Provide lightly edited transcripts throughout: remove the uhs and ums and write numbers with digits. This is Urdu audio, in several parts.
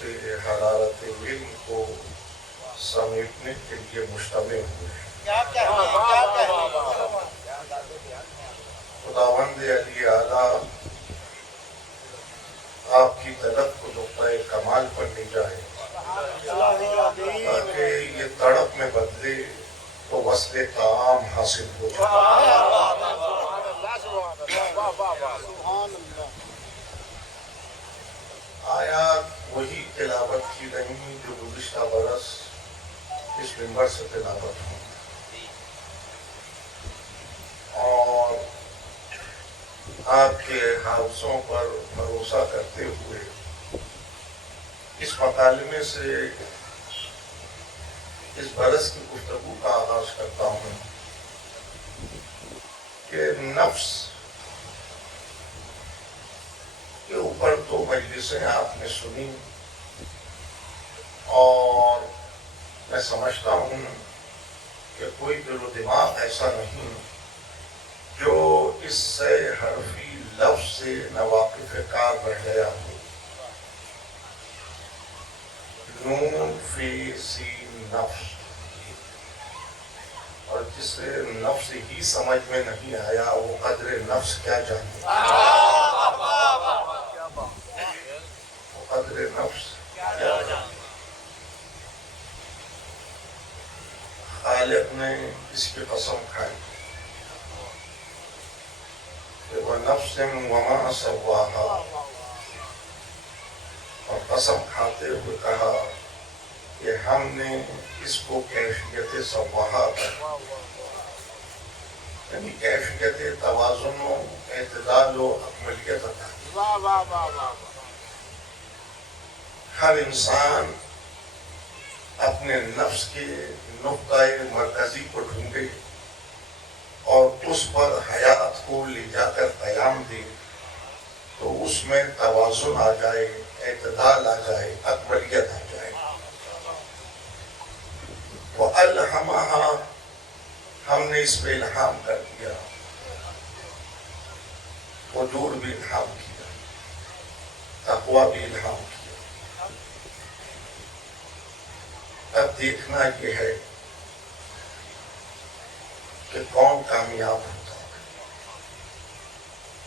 سے حرارت علم کو سمیٹنے کے لیے مجتمع ہوئے خداوند علی اعلیٰ آپ کی طلب کو نقطۂ کمال پر لے جائے تاکہ یہ تڑپ میں بدلے تو وصل تعام حاصل ہو جائے۔ آیات وہی تلاوت کی نہیں جو گزشتہ برس اس منبر سے تلاوت ہوں، اور آپ کے حافظوں پر بھروسہ کرتے ہوئے اس مکالمے سے اس برس کی گفتگو کا آغاز کرتا ہوں کہ نفس کے اوپر 2 مجلسیں آپ نے سنی، اور میں سمجھتا ہوں کہ کوئی دل و دماغ ایسا نہیں جو اس سے حرفی لفظ سے ناواقف کار رہ گیا ہو۔ نون فی سین نفس، اور جسے نفس ہی سمجھ میں نہیں آیا وہ قدر نفس کیا جانے، وہ قدر نفس کیا جانے۔ خالق نے اس کی قسم کھائی کہ وَنَفْسٍ وَمَا سَوَّاهَا، اور قسم کھاتے ہوئے کہا کہ ہم نے اس کو کیفیت سواہا کہا، یعنی کیفیت توازن و اعتدال و اکملیت عطا۔ ہر انسان اپنے نفس کے نقطۂ مرکزی کو ڈھونڈے اور اس پر حیات کو لے جا کر قیام دے تو اس میں توازن آ جائے، اعتدال آ جائے، اکملیت آ جائے۔ وَأَلْهَمَهَا، ہم نے اس پہ الہام کر دیا، فجور بھی الہام کیا، تقویٰ بھی الہام کیا۔ اب دیکھنا یہ ہے کہ کون کامیاب ہوتا ہے۔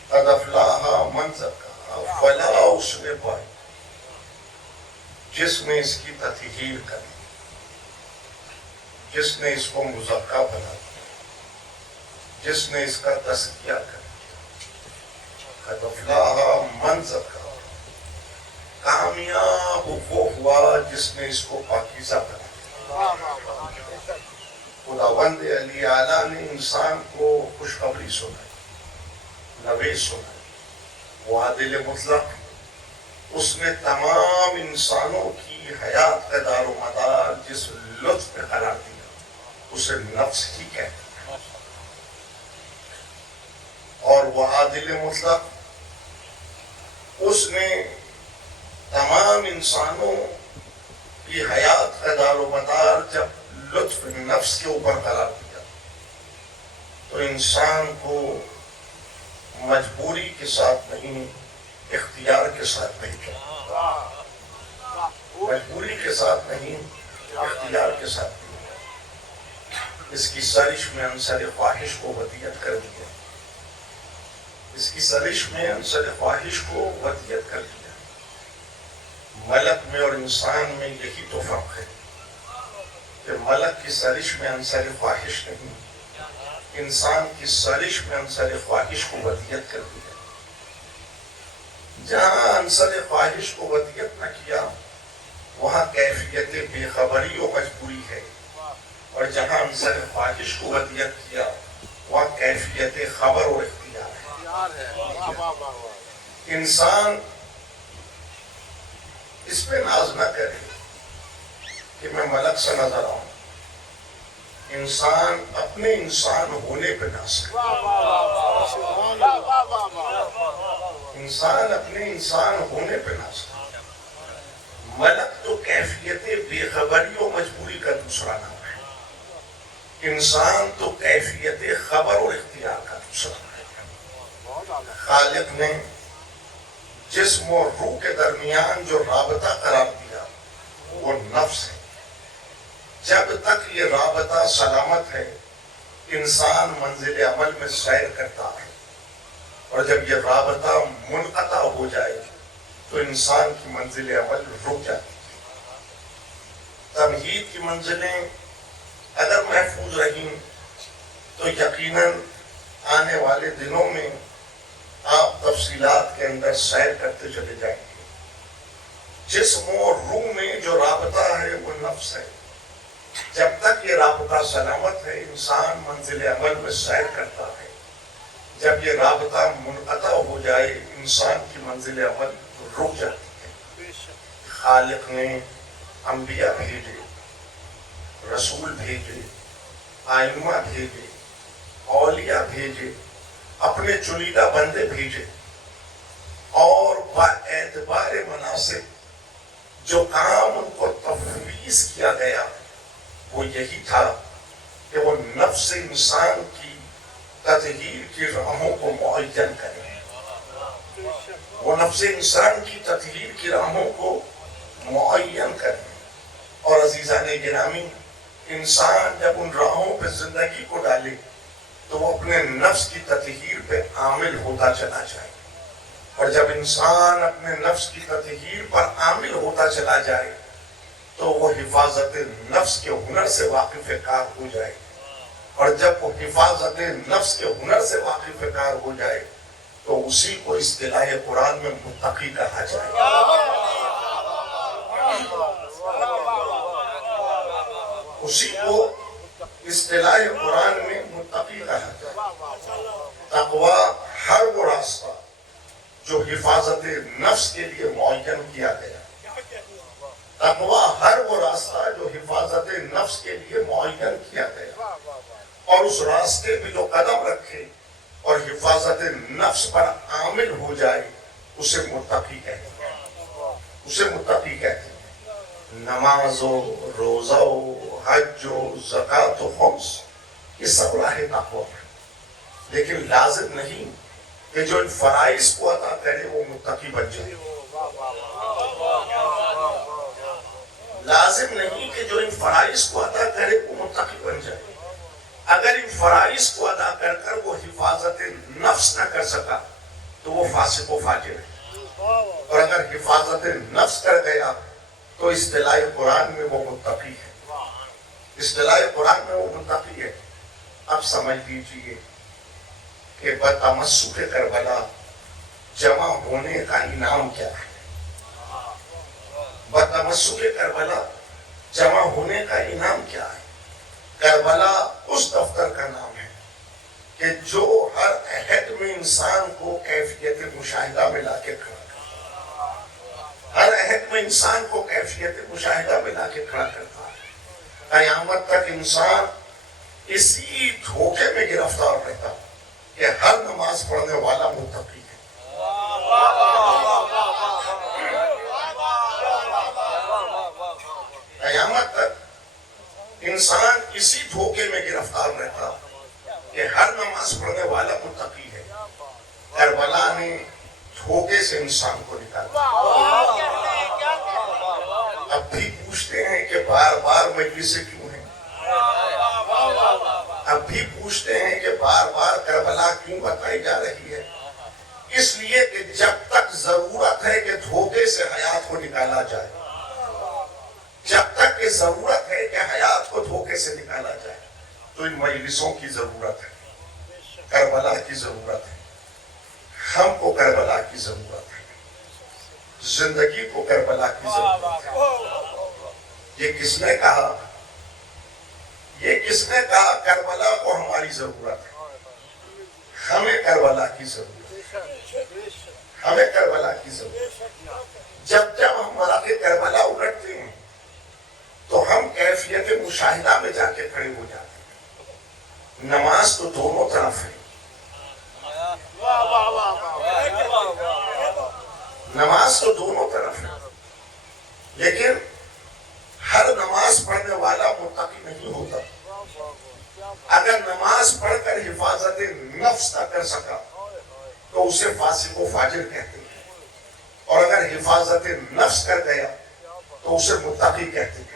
قد افلاح من زکاہا، فلاح اس نے پائی جس نے اس کی تطہیر کری، جس نے اس کو مزکا بنا دیا، جس نے اس کا تزکیہ کر دیا۔ قد افلاح من زکاہا، کامیاب وہ ہوا جس نے اس کو پاکیزہ بنا دیا۔ خداوند علی اعلیٰ نے انسان کو خوشخبری سنائی، نویز سنائی، وہ عادل مطلق، اس نے تمام انسانوں کی حیات کا دار و مدار جس لطف میں قرار دیا اسے نفس ہی کہتے ہیں، اور وہ عادل مطلق اس نے تمام انسانوں کی حیات کا دار و مدار جب لطف نفس کے اوپر قرار دیا تو انسان کو مجبوری کے ساتھ نہیں، اختیار کے ساتھ بھیجا، مجبوری کے ساتھ نہیں، اختیار کے ساتھ بھیجا۔ اس کی سرش میں عنصر خواہش کو ودیعت کر دیا، اس کی سرش میں عنصر خواہش کو ودیعت کر دیا۔ ملک میں اور انسان میں یہی تو فرق ہے کہ ملک کی سرش میں عنصر خواہش نہیں، انسان کی سرش میں عنصر خواہش کو ودیعت کر دیا۔ جہاں عنصر خواہش کو ودیعت نہ کیا وہاں کیفیت بے خبری و مجبوری ہے، اور جہاں عنصر خواہش کو ودیعت کیا وہاں کیفیت خبر و اختیار ہے۔ انسان اس پہ ناز نہ کرے کہ میں ملک سے نظر آؤں، انسان اپنے انسان ہونے پہ ناز کرے، انسان اپنے انسان ہونے پہ ناز کرے۔ ملک تو کیفیت بے خبری و مجبوری کا دوسرا نام ہے، انسان تو کیفیت خبر اور اختیار کا دوسرا نام ہے۔ خالق نے جسم اور روح کے درمیان جو رابطہ قرار دیا تک یہ رابطہ سلامت ہے انسان منزل عمل میں سیر کرتا ہے، اور جب یہ رابطہ منقطع ہو جائے تو انسان کی منزل عمل رک جاتی ہے۔ تمہید کی منزلیں اگر محفوظ رہیں تو یقیناً آنے والے دنوں میں آپ تفصیلات کے اندر سیر کرتے چلے جائیں گے۔ جسم اور روح میں جو رابطہ ہے وہ نفس ہے۔ جب تک یہ رابطہ سلامت ہے انسان منزل عمل میں سیر کرتا ہے، جب یہ رابطہ منقطع ہو جائے انسان کی منزل عمل رک جاتی ہے۔ خالق نے انبیاء بھیجے، رسول بھیجے، آئمہ بھیجے، اولیاء بھیجے، اپنے چنیدہ بندے بھیجے، اور باعتبار مناسب جو کام ان کو تفویض کیا گیا وہ یہی تھا کہ وہ نفس انسان کی تطہیر کی راہوں کو معین کریں، وہ نفس انسان کی تطہیر کی راہوں کو معین کریں۔ اور عزیزان گرامی، انسان جب ان راہوں پہ زندگی کو ڈالے تو وہ اپنے نفس کی تطہیر پہ عامل ہوتا چلا جائے، اور جب انسان اپنے نفس کی تطہیر پر عامل ہوتا چلا جائے تو وہ حفاظت نفس کے ہنر سے واقف کار ہو جائے، اور جب وہ حفاظت نفس کے ہنر سے واقف کار ہو جائے تو اسی کو اصطلاح قرآن میں متقی کہا جائے۔ اسی کو اصطلاح قرآن میں متقی کہا جائے۔ تقویٰ ہر وہ راستہ جو حفاظت نفس کے لیے معین کیا گیا، تقویٰ ہر وہ راستہ جو حفاظت نفس کے لیے معین کیا گیا، اور اس راستے پہ جو قدم رکھے اور حفاظت نفس پر عامل ہو جائے اسے متقی کہتے ہیں، اسے متقی کہتے ہیں۔ نماز و روزہ و حج و زکوٰۃ و خمس یہ سب راہ تقویٰ ہے، لیکن لازم نہیں کہ جو ان فرائض کو ادا کرے وہ متقی بن جائے۔ لازم نہیں کہ جو ان فرائض کو ادا کرے وہ متقی بن جائے۔ اگر ان فرائض کو ادا کر کر وہ حفاظت نفس نہ کر سکا تو وہ فاسق و فاجر ہے، اور اگر حفاظت نفس کر گیا تو اصطلاح قرآن میں وہ متقی ہے، اصطلاح قرآن میں وہ متقی ہے۔ اب سمجھ لیجئے کہ بتمسک کربلا جمع ہونے کا انعام کیا ہے۔ بتمسک کربلا جمع ہونے کا انعام کیا ہے؟ کربلا اس دفتر کا نام ہے کہ جو ہر عہد میں انسان کو کیفیت مشاہدہ میں لا کے کھڑا کرتا ہے، ہر عہد میں انسان کو کیفیت مشاہدہ میں لا کے کھڑا کرتا ہے۔ قیامت تک انسان اسی دھوکے میں گرفتار رہتا کہ ہر نماز پڑھنے والا متقی ہے، قیامت تک انسان اسی دھوکے میں گرفتار رہتا کہ ہر نماز پڑھنے والا متقی ہے۔ کربلا نے دھوکے سے انسان کو نکالا۔ اب بھی پوچھتے ہیں کہ بار بار مجلسیں کیوں ہیں؟ اب بھی پوچھتے ہیں کہ بار بار کربلا کیوں بتائی جا رہی ہے؟ اس لیے کہ جب تک ضرورت ہے کہ دھوکے سے حیات کو نکالا جائے، جب تک کہ ضرورت ہے کہ حیات کو دھوکے سے نکالا جائے تو ان مجلسوں کی ضرورت ہے، کربلا کی ضرورت ہے، ہم کو کربلا کی ضرورت ہے، زندگی کو کربلا کی ضرورت ہے۔ یہ کس نے کہا؟ یہ کس نے کہا کربلا کو ہماری ضرورت ہے؟ ہمیں کربلا کی ضرورت ہے، ہمیں کربلا کی ضرورت ہے۔ جب جب ہم مراقِ کربلا الٹتے ہیں تو ہم کیفیت مشاہدہ میں جا کے کھڑے ہو جاتے ہیں۔ نماز تو دونوں طرف ہے، نماز تو دونوں طرف ہے، لیکن ہر نماز پڑھنے والا متقی نہیں ہوتا۔ اگر نماز پڑھ کر حفاظت نفس نہ کر سکا تو اسے فاسق و فاجر کہتے ہیں، اور اگر حفاظت نفس کر گیا تو اسے متقی کہتے ہیں۔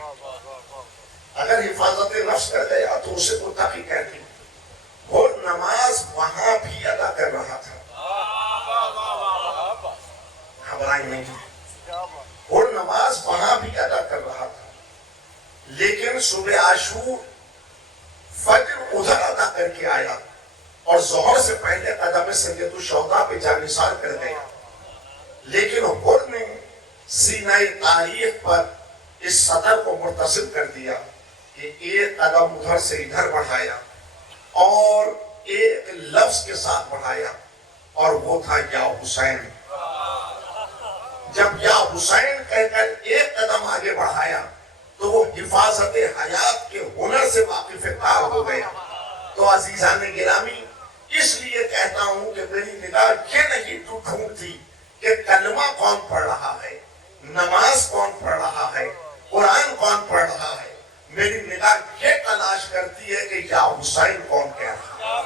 اگر حفاظت نفس کر گیا تو اسے متقی کہتے ہیں. اور نماز وہاں بھی ادا کر رہا تھا, گھبرائیں نہیں, اور نماز وہاں بھی ادا کر رہا تھا, لیکن صبح عاشور فجر ادھر ادا کر کے آیا اور ظہر سے پہلے قدم سید الشہداء پہ جانثار کر گیا. لیکن حر نے سینہ تاریخ پر اس سطر کو مرتسم کر دیا کہ ایک قدم ادھر سے ادھر بڑھایا اور ایک لفظ کے ساتھ بڑھایا, اور وہ تھا یا حسین. جب یا حسین کہہ کر ایک قدم آگے بڑھایا تو وہ حفاظت حیات کے ہنر سے واقف کار ہو گیا. تو عزیزان گرامی, اس لیے کہتا ہوں کہ میری نگاہ یہ نہیں ڈھونڈتی کہ کلمہ کون پڑھ رہا ہے, نماز کون پڑھ رہا ہے, قرآن کون پڑھ رہا ہے. میری نگاہ یہ تلاش کرتی ہے کہ یا حسین کون کہہ رہا ہے.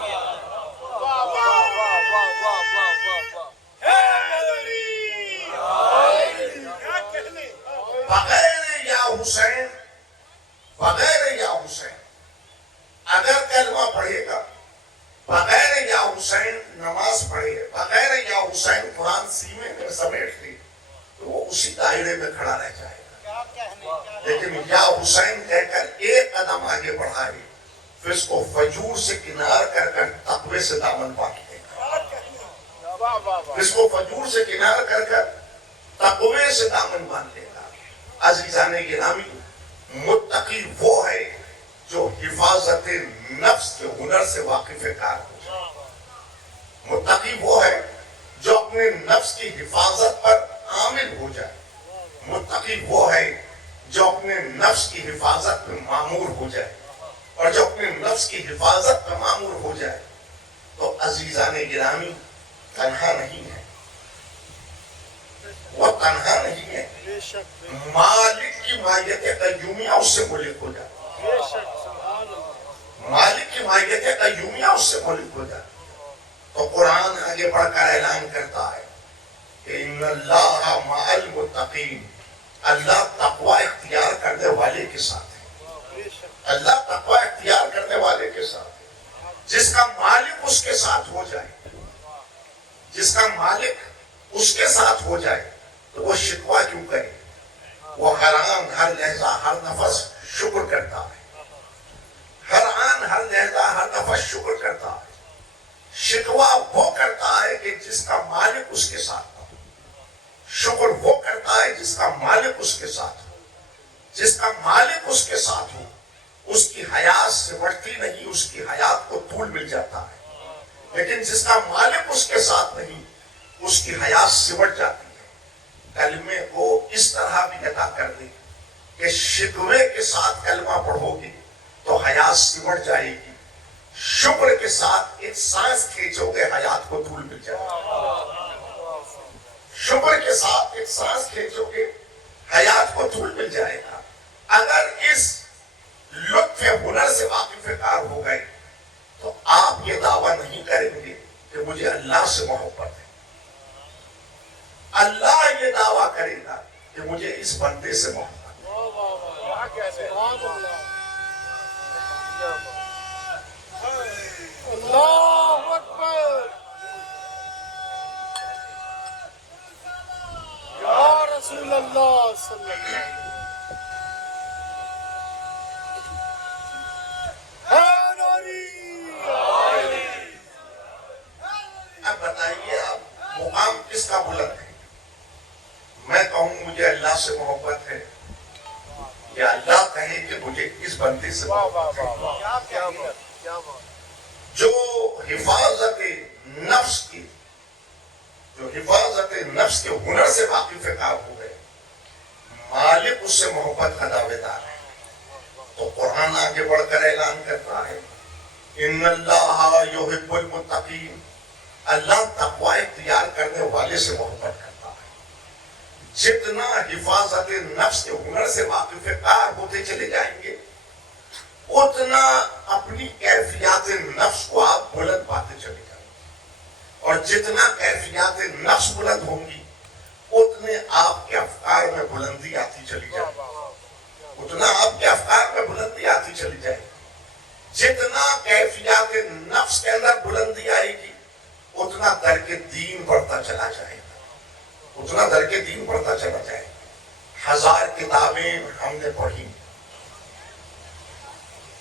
بغیر یا حسین, بغیر یا حسین اگر کلمہ پڑھے گا, بغیر یا حسین نماز پڑھے, بغیر یا حسین قرآن سینے میں سمیٹ لے, تو وہ اسی دائرے میں کھڑا رہ جائے گا. لیکن یا حسین کہہ کر ایک قدم آگے بڑھائے, پھر اس کو فجور سے کنار کر کر تقوی سے دامن باندھ دے گا. اس کو فجور سے کنار کر کر تقوی سے دامن باندھ لے گا. عزیزان گرامی, متقی وہ ہے جو حفاظت نفس کے ہنر سے واقف کار ہو جائے. متقی وہ ہے جو اپنے نفس کی حفاظت پر عامل ہو جائے. متقی وہ ہے جو اپنے نفس کی حفاظت میں معمور ہو جائے. اور جو اپنے نفس کی حفاظت میں معمور ہو جائے تو عزیزان گرامی تنہا نہیں ہے, وہ تنہا نہیں ہے. مالک کی مائیت قیومیہ اس سے ملک ہو جائے. مالک کی مائیت قیومیہ اس سے ملک ہو جائے. تو قرآن آگے بڑھ کر اعلان کرتا ہے کہ ان اللہ مع المتقین, اللہ تقوی اختیار کرنے والے کے ساتھ ہے. اللہ تقوی اختیار کرنے والے کے ساتھ ہے. جس کا مالک اس کے ساتھ ہو جائے, جس کا مالک اس کے ساتھ ہو جائے تو وہ شکوہ کیوں کرے. وہ ہر آن ہر لحظہ ہر نفس شکر کرتا ہے. ہر آن ہر لحظہ ہر نفس شکر کرتا ہے. شکوہ وہ کرتا ہے کہ جس کا مالک اس کے ساتھ ہو. شکر وہ کرتا ہے جس کا مالک اس کے ساتھ ہو. جس کا مالک اس کے ساتھ ہو اس کی حیات سے بڑھتی نہیں, اس کی حیات کو طول مل جاتا ہے. لیکن جس کا مالک اس کے ساتھ نہیں اس کی حیات سمٹ جاتی ہے. کلمے کو اس طرح بھی ادا کر دیں کہ شکوے کے ساتھ کلمہ پڑھو گے تو حیات سمٹ جائے گی. شکر کے ساتھ ایک سانس کھینچو گے, حیات کو طول مل جائے گا. شکر کے ساتھ ایک سانس کھینچو گے, حیات کو طول مل جائے گا. اگر اس لطف ہنر سے واقف کار ہو گئے تو آپ یہ دعویٰ نہیں کریں گے کہ مجھے اللہ سے محبت ہے. اللہ یہ دعویٰ کرے گا کہ مجھے اس بندے سے محبت ہے. اللہ اکبر, یا رسول اللہ صلی اللہ علیہ وسلم. اب بتائیے آپ مقام کس کا بلند ہے؟ میں کہوں مجھے اللہ سے محبت ہے, یا اللہ کہے کہ مجھے اس بندے سے محبت ہے؟ جو حفاظت نفس کی, جو حفاظت نفس کے ہنر سے واقف کار ہو گئے, مالک اس سے محبت کا دعوے دار ہے. تو قرآن آگے بڑھ کر اعلان کرتا ہے ان اللہ یحب المتقین, اللہ تقوی اختیار کرنے والے سے محبت کرتا ہے. جتنا حفاظت نفس کے ہنر سے واقف کار ہوتے چلے جائیں گے اتنا اپنی کیفیات نفس کو آپ بلند پاتے چلے جائیں گے. اور جتنا کیفیات نفس بلند ہوں گی اتنے آپ کے افکار میں بلندی آتی چلی جائے گی. اتنا آپ کے افکار میں بلندی آتی چلی جائے گی. جتنا کیفیات نفس کے اندر بلندی آئے گی اتنا درک دین بڑھتا چلا جائے گا, اتنا درک دین بڑھتا چلا جائے گا. 1000 کتابیں ہم نے پڑھی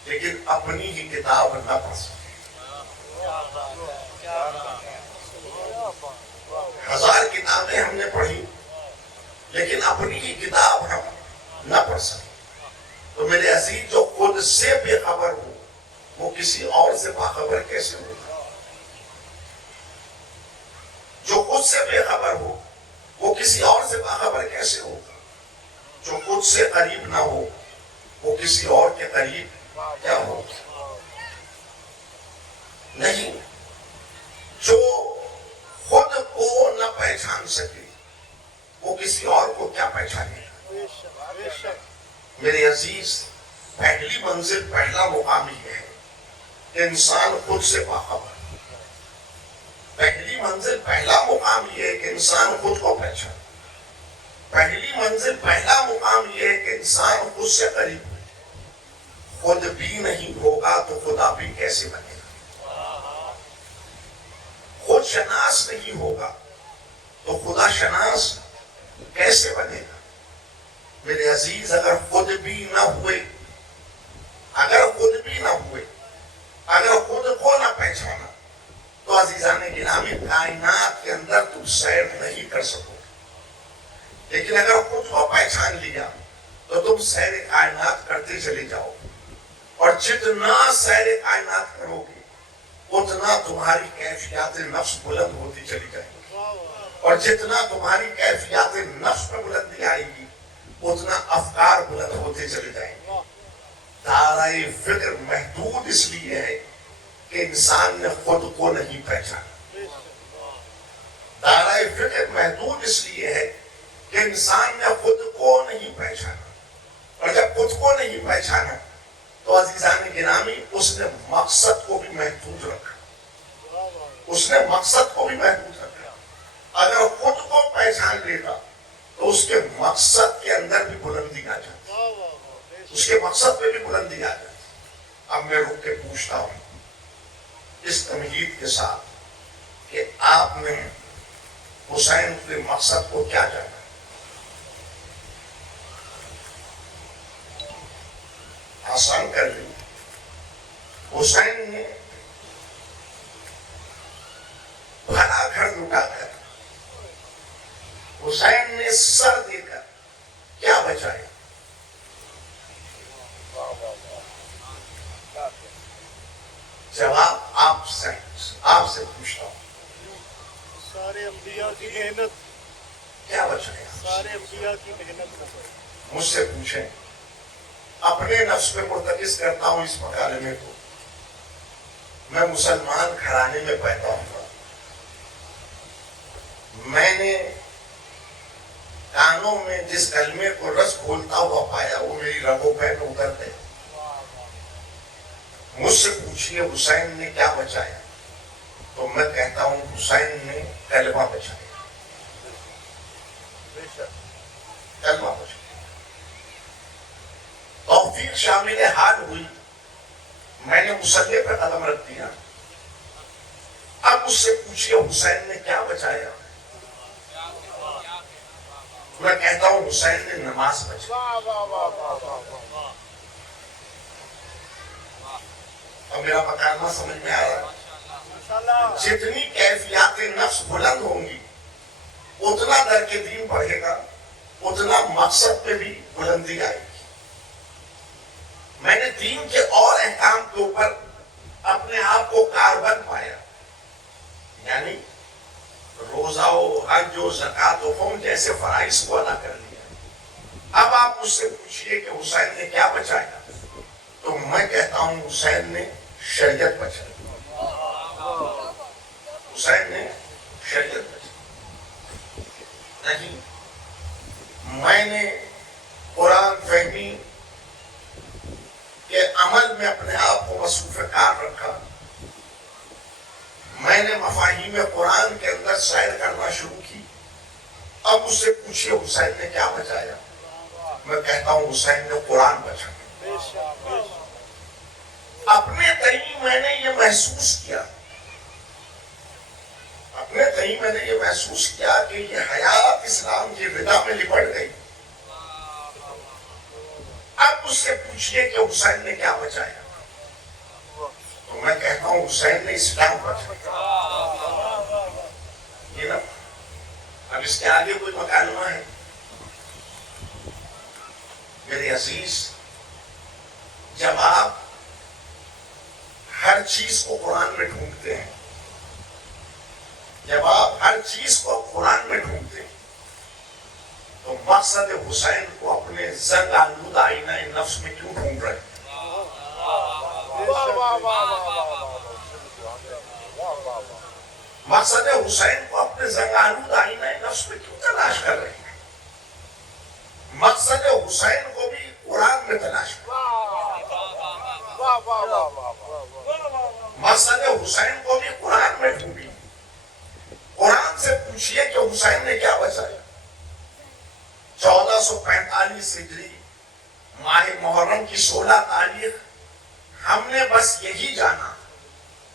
لیکن اپنی ہی کتاب نہ پڑھ سکے. 1000 کتابیں ہم نے پڑھی لیکن اپنی ہی کتاب ہم نہ پڑھ سکے. تو میرے عزیز, جو خود سے بے خبر ہو وہ کسی اور سے باخبر کیسے ہوگا؟ جو خود سے بے خبر ہو وہ کسی اور سے باخبر کیسے ہوگا؟ جو خود سے قریب نہ ہو وہ کسی اور کے قریب کیا ہوگا؟ نہیں. جو خود کو نہ پہچان سکے وہ کسی اور کو کیا پہچانے گا؟ میرے عزیز, پہلی منزل, پہلا مقام یہ ہے کہ انسان خود سے باخبر. پہلی منزل, پہلا مقام یہ ہے کہ انسان خود کو پہچانے. پہلی منزل, پہلا مقام یہ ہے کہ انسان خود سے قریب ہو. خود بھی نہیں ہوگا تو خدا بھی کیسے بنے گا؟ خود شناس نہیں ہوگا تو خدا شناس کیسے بنے گا؟ میرے عزیز, اگر خود بھی نہ ہوئے, اگر خود بھی نہ ہوئے, اگر خود کو نہ پہچانا تو عزیزان گرامی کائنات کے اندر تم سیر نہیں کر سکو. لیکن اگر خود کو پہچان لیا تو تم سیر کائنات کرتے چلے جاؤ, اور جتنا سیر کائنات کرو گے اتنا تمہاری کیفیات نفس بلند ہوتی چلی جائے گی, اور جتنا تمہاری کیفیات نفس میں بلندی آئے گی اتنا افکار بلند ہوتے چلے جائیں گے. دائرۂ فکر محدود اس لیے ہے کہ انسان نے خود کو نہیں پہچانا. دائرۂ فکر محدود اس لیے ہے کہ انسان نے خود کو نہیں پہچانا, اور جب خود کو نہیں پہچانا تو عزیزان گرامی اس نے مقصد کو بھی محدود رکھا. اس نے مقصد کو بھی محدود رکھا. اگر خود کو پہچان لیتا تو اس کے مقصد کے اندر بھی بلندی آ جاتی, اس کے مقصد پہ بھی بلندی آ جاتی. اب میں رک کے پوچھتا ہوں اس تمہید کے ساتھ کہ آپ نے حسین کے مقصد کو کیا جانا؟ آسان کر لی. حسین نے بھلا گھر لٹا کر, حسین نے سر دے کر کیا بچایا؟ جواب آپ سے پوچھتا ہوں. سارے انبیاء کی محنت, کیا بچایا؟ سارے انبیاء کی محنت. مجھ سے پوچھیں, اپنے نفس پہ مرتکز کرتا ہوں اس مکالمے کو. میں مسلمان گھرانے میں پیدا ہوا. میں نے کانوں میں جس کلمے کو رس گھولتا ہوا پایا وہ میری رگوں پہ اترتے. مجھ سے پوچھئے حسین نے کیا بچایا, تو میں کہتا ہوں حسین نے کلمہ بچایا. کلمہ بچایا. توفیق شامل حال ہوئی, میں نے مصلی پہ قدم رکھ دیا. اب مجھ سے پوچھئے حسین نے کیا بچایا, میں کہتا ہوں حسین نے نماز بچائی. اب میرا مکالمہ سمجھ میں آیا. جتنی کیفیات نفس بلند ہوں گی اتنا درک دین بڑھے گا, اتنا مقصد پہ بھی بلندی آئے گی. میں نے دین کے اور احکام کے اوپر اپنے آپ کو کاربند پایا, یعنی روزہ و حج و زکوٰۃ و قوم جیسے فرائض کو ادا کر لیا. اب آپ مجھ سے پوچھئے کہ حسین نے کیا بچایا, تو میں کہتا ہوں حسین نے شریعت بچائی. حسین نے شریعت بچائی. نہیں, میں نے قرآن فہمی کے عمل میں اپنے آپ کو مصروف کار رکھا. میں نے مفاہیم قرآن کے اندر سیر کرنا شروع کی. اب مجھ سے پوچھئے حسین نے کیا بچایا, میں کہتا ہوں حسین نے قرآن بچایا. بے شک بے شک. اپنے تئیں میں نے یہ محسوس کیا کہ یہ حیات اسلام کی ردا میں لپٹ گئی. اب اس سے پوچھئے کہ حسین نے کیا بچایا, تو میں کہتا ہوں حسین نے اسلام بچایا. یہ نا اب اس کے آگے کوئی مکالمہ ہے؟ میرے عزیز, جب آپ ہر چیز کو قرآن میں ڈھونڈتے ہیں, جب آپ ہر چیز کو قرآن میں ڈھونڈتے ہیں, تو مقصد حسین کو اپنے زنگ آلود آئینہ نفس میں کیوں ڈھونڈ رہے ہیں؟ مقصد حسین کو اپنے زنگ آلود آئینہ نفس میں کیوں تلاش کر رہے ہیں؟ مقصد حسین کو بھی قرآن میں تلاش کر رہے ہیں. مقصد حسین کو بھی قرآن میں ڈھونڈی. قرآن سے پوچھئے کہ حسین نے کیا بچایا. 1445 ہجری ماہ محرم کی 16 تاریخ ہم نے بس یہی جانا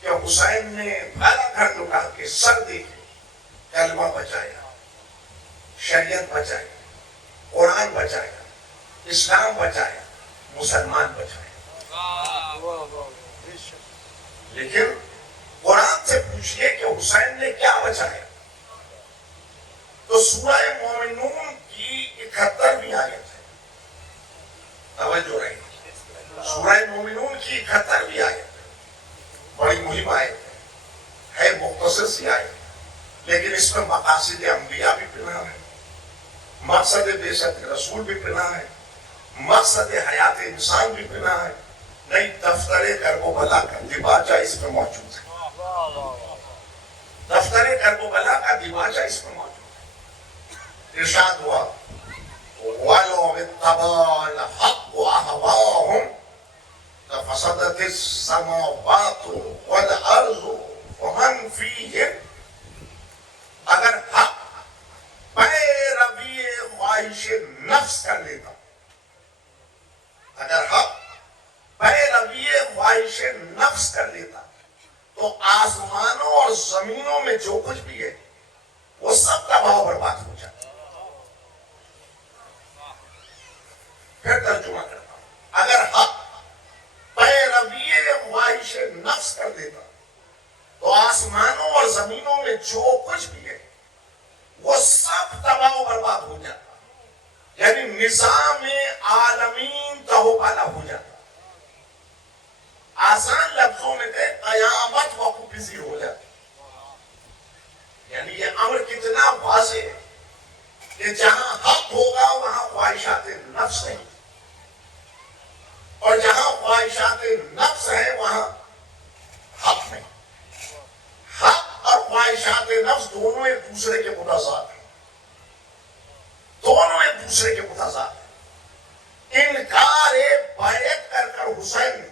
کہ حسین نے پہلا گھر لٹا کے سر دے کے کلمہ بچایا, شریعت بچائی, قرآن بچایا, اسلام بچایا, مسلمان بچایا. لیکن قرآن سے پوچھئے کہ حسین نے کیا بچایا, تو سورہ مومنون کی 71ویں آیت ہے. توجہ رہی, سورہ مومنون کی 71ویں آیت ہے. بڑی مہم آیت ہے, مختصر سی آیت, لیکن اس میں مقاصد انبیاء بھی پنہاں ہے, مقصد بعثت رسول بھی پنہاں ہے, مقصد حیات انسان بھی پنہاں ہے. نہیں, دفتر کرب و بلا کا دیباچہ اس میں موجود ہے. دفتر کرب و بلا کا دیباچہ اس میں موجود ہے. ارشاد ہوا وَلَوْ اتَّبَعَ الْحَقُّ أَهْوَاءَهُمْ لَفَسَدَتِ السَّمَاوَاتُ وَالْأَرْضُ وَمَنْ فِيهِنَّ. اگر حق پیروی خواہش نفس کر لیتا, اگر حق پیروی خواہش نفس کر لیتا, تو آسمانوں اور زمینوں میں جو کچھ بھی ہے وہ سب تباہ و برباد ہو جاتا. پھر ترجمہ کرتا ہوں, اگر حق پیروی خواہش نفس کر دیتا, تو آسمانوں اور زمینوں میں جو کچھ بھی ہے وہ سب تباہ و برباد ہو جاتا. یعنی نظام عالمین تہوبالا ہو جاتا. آسان لفظوں میں کہ قیامت وقوع پذیر ہو جاتی. یعنی یہ امر کتنا واضح ہے کہ جہاں حق ہوگا وہاں خواہشات نفس نہیں, اور جہاں خواہشات نفس ہے وہاں حق نہیں. حق اور خواہشات نفس دونوں ایک دوسرے کے متضاد ہیں, دونوں ایک دوسرے کے متضاد ہیں. انکار بیعت کر کر حسین نے,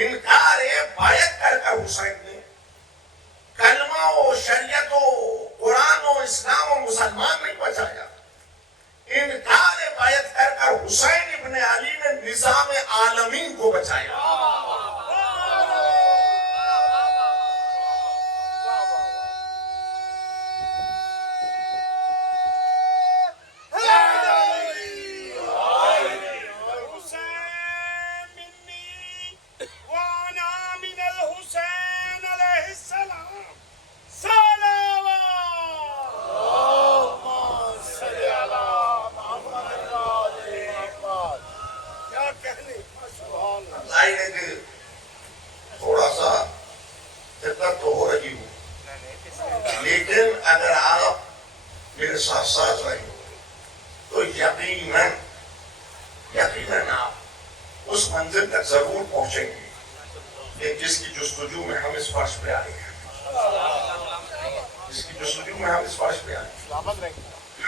انکار بیعت کر کر حسین نے کلمہ و شریعت و قرآن و اسلام و مسلمان نہیں بچایا. انکار بیعت کر کر حسین ابن علی نے نظام عالمین کو بچایا. تھوڑا سا دقت تو ہو رہی ہو, لیکن اگر آپ میرے ساتھ ساتھ رہے تو یقیناً آپ اس منزل تک ضرور پہنچیں گے جس کی جستجو میں ہم اس فرش پہ آئے ہیں. جس کی جستجو میں ہم اس فرش پہ آئے ہیں.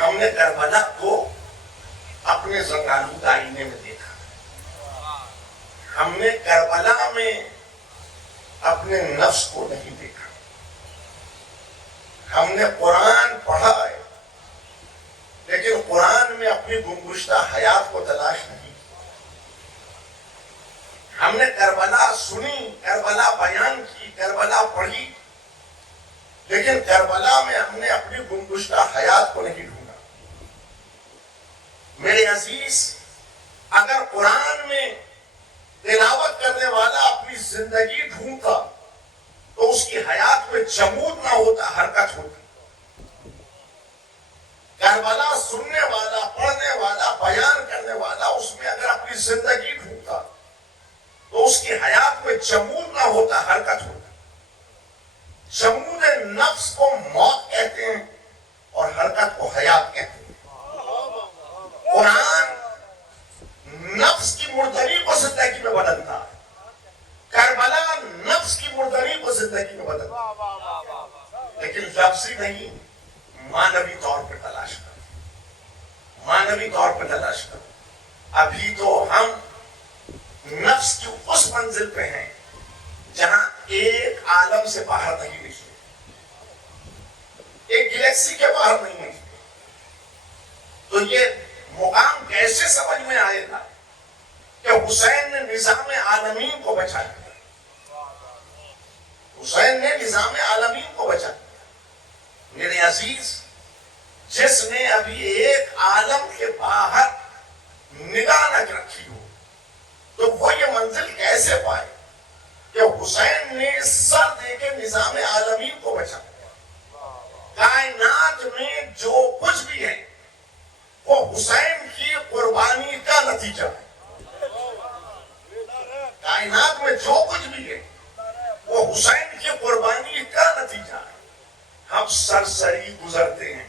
ہم نے کربلا کو اپنے زنگآلود آئینے میں دیکھا. ہم نے کربلا میں اپنے نفس کو نہیں دیکھا. ہم نے قرآن پڑھا ہے لیکن قرآن میں اپنی گمگشتہ حیات کو تلاش نہیں. ہم نے کربلا سنی، کربلا بیان کی، کربلا پڑھی، لیکن کربلا میں ہم نے اپنی گمگشتہ حیات کو نہیں ڈھونڈا. میرے عزیز، اگر قرآن میں تلاوت کرنے والا اپنی زندگی ڈھونڈتا تو اس کی حیات میں جمود نہ ہوتا، حرکت ہوتی. کربلا سننے والا، پڑھنے والا، بیان کرنے والا اس میں اگر اپنی زندگی ڈھونڈتا تو اس کی حیات میں جمود نہ ہوتا، حرکت ہوتی. جمود نفس کو موت کہتے ہیں اور حرکت کو حیات کہتے ہیں. قرآن نفس کی مردری کو زندگی میں بدلتا ہے. کربلا نفس کی مردری کو زندگی میں بدلتا ہے، لیکن لفظی نہیں، معنوی طور پر تلاش کر، معنوی طور پر تلاش کر. ابھی تو ہم نفس کی اس منزل پہ ہیں جہاں ایک عالم سے باہر نہیں نکلے، ایک گلیکسی کے باہر نہیں نکلے. تو یہ مقام کیسے سمجھ میں آئے گا کہ حسین نے نظام عالمین کو بچا لیا. حسین نے نظام عالمین کو بچا لیا. میرے عزیز، جس نے ابھی ایک عالم کے باہر نگاہ نہ رکھی ہو تو وہ یہ منزل کیسے پائے کہ حسین نے سر دے کے نظام عالمین کو بچا لیا. کائنات میں جو کچھ بھی ہے وہ حسین کی قربانی کا نتیجہ ہے. کائنات میں جو کچھ بھی ہے وہ حسین کی قربانی کا نتیجہ ہے. ہم سرسری گزرتے ہیں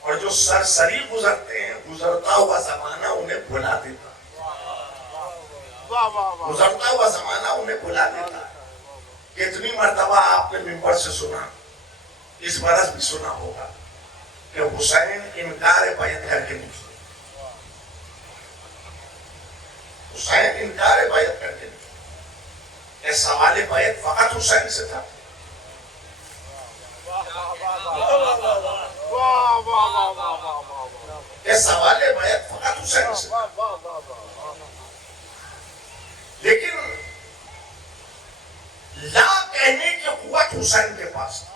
اور جو سرسری گزرتے ہیں، گزرتا ہوا زمانہ انہیں بھلا دیتا ہے. گزرتا ہوا زمانہ انہیں بھلا دیتا ہے. کتنی مرتبہ آپ نے ممبر سے سنا، اس برس بھی سنا ہوگا کہ حسین انکار بیعت کر کے نکلے. حسین انکار بیعت کر کے نکلے. یہ سوال بیعت فقط حسین سے تھا. یہ سوال بیعت فقط حسین سے تھا. لیکن لا کہنے کی قوت حسین کے پاس تھی.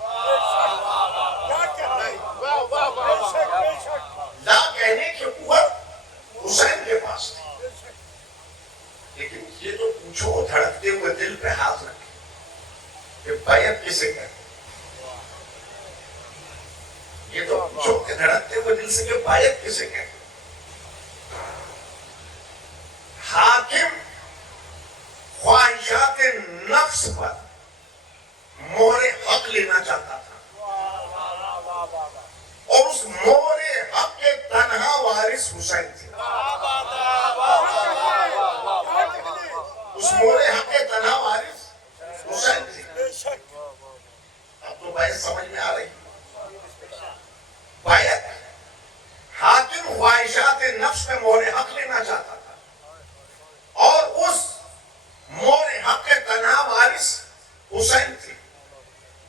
لا کہنے کی قوت حسین کے پاس تھی. لیکن یہ تو پوچھو دھڑکتے ہوئے دل پہ ہاتھ رکھے کہ بیعت کسے کہتے ہیں. یہ تو پوچھو کہ دھڑکتے ہوئے دل سے کہ بیعت کسے کہتے ہیں. حاکم خواہشات نفس پر مہر حق لینا چاہتا تھا اور اس مہر حق کے تنہا وارث حسین تھے. اس مہر حق کے تنہا وارث حسین تھے. اب تو بیعت سمجھ میں آ رہی. بیعت حاکم خواہشات نفس پہ مہر حق لینا چاہتا تھا اور اس مہر حق کے تنہا وارث حسین تھے.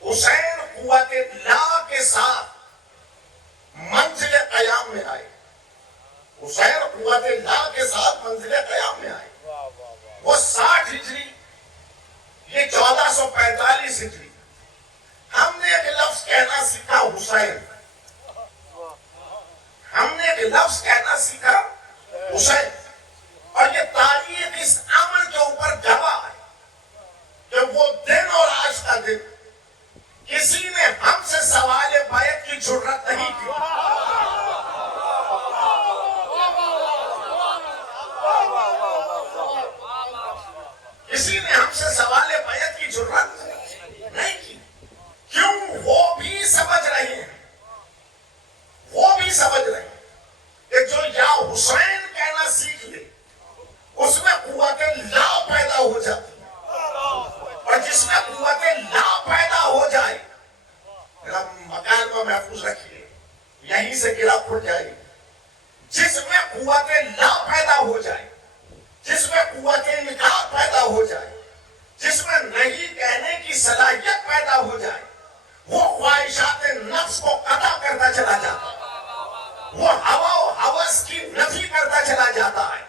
حسین قوت لا کے ساتھ منزل قیام میں آئے. حسین قوت لا کے ساتھ منزل قیام میں آئے. وہ 60 ہجری، یہ 1445 ہجری. ہم نے ایک لفظ کہنا سیکھا حسین. ہم نے ایک لفظ کہنا سیکھا حسین. اور یہ تاریخ اس عمل کے اوپر گواہ ہے کہ وہ دن اور آج کا دن کسی نے ہم سے سوال بیعت کی جرات نہیں کی. کسی نے ہم سے سوال بیعت کی جرات نہیں کی. کیوں؟ وہ بھی سمجھ رہے ہیں، وہ بھی سمجھ رہے ہیں کہ جو یا حسین کہنا سیکھ لے اس میں قوت لا پیدا ہو جاتی ہے، اور جس میں قوت لا پیدا ہو جائے، میرا مکالمہ محفوظ رکھیے، یہیں سے گرا پھٹ جائے. جس میں قوت لا پیدا ہو جائے، جس میں قوت نکاح پیدا ہو جائے، جس میں نہیں کہنے کی صلاحیت پیدا ہو جائے، وہ خواہشات نفس کو قطع کرتا چلا جاتا. وہ ہوا و ہوس کی نفی کرتا چلا جاتا ہے،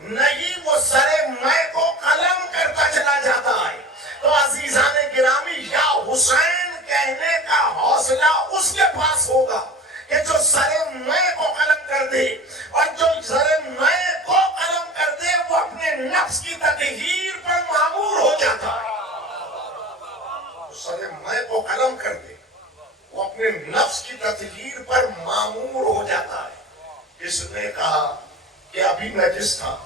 نہیں وہ سر میں کو قلم کرتا چلا جاتا ہے۔ تو عزیزان گرامی، یا حسین کہنے کا حوصلہ اس کے پاس ہوگا کہ جو سر میں کو قلم کر دے، اور جو سر میں کو قلم کر دے وہ اپنے نفس کی تطہیر پر معمور ہو جاتا ہے۔ سر میں کو قلم کر دے وہ اپنے نفس کی تطہیر پر معمور ہو جاتا ہے۔ اس نے کہا کہ ابھی میں جس تھا،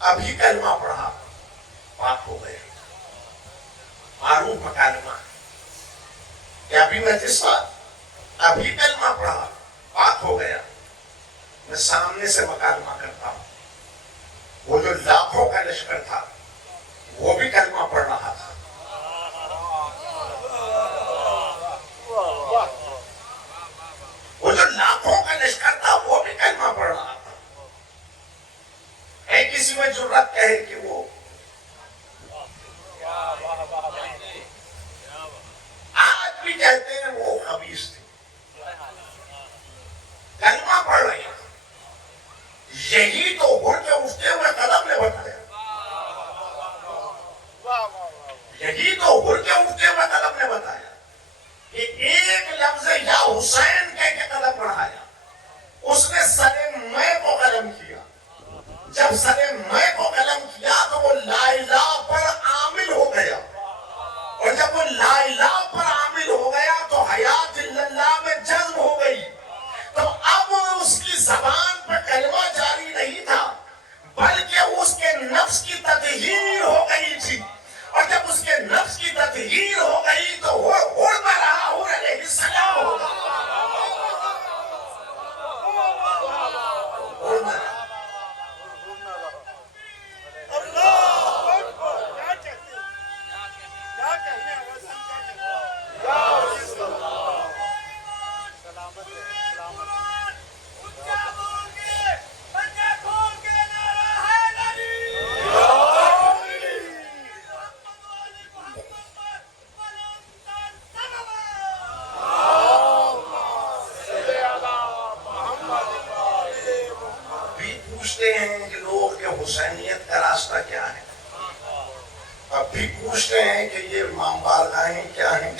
ابھی کلمہ پڑھا، پاک ہو گئے، معروف مکالمہ، کہ ابھی میں جس تھا، ابھی کلمہ پڑھا، پاک ہو گیا۔ میں سامنے سے مکالمہ کرتا ہوں، وہ جو لاکھوں کا لشکر تھا وہ بھی کلمہ پڑھ رہا تھا، وہ جو لاکھوں کا لشکر تھا وہ بھی کلمہ پڑھ رہا تھا۔ ہے کسی میں جرأت کہے کہ وہ آج بھی کہتے ہیں وہ خبیث تھے، کلمہ پڑھ رہے ہیں۔ یہی تو اٹھ کے اٹھتے ہوئے قدم نے بتایا، یہی تو اٹھ کے اٹھتے ہوئے قدم نے بتایا کہ ایک لفظ یا حسین کہہ کے قدم بڑھایا۔ اس نے سر میں کو قلم کیا، جب سر میں کو قلم کیا تو وہ لا الہ پر عامل ہو گیا، اور جب وہ لا الہ پر عامل ہو گیا تو حیات اللہ میں جذب ہو گئی۔ تو اب اس کی زبان پر کلمہ جاری نہیں تھا، بلکہ اس کے نفس کی تطہیر ہو گئی تھی، اور جب اس کے نفس کی تطہیر ہو گئی تو وہ اڑتا رہا، حور علیہ السلام ہوگا، اڑتا رہا۔ پوچھتے ہیں کہ لوگ کہ حسینیت کا راستہ کیا ہے، اب بھی پوچھتے ہیں کہ یہ امام بارگاہیں کیا ہیں۔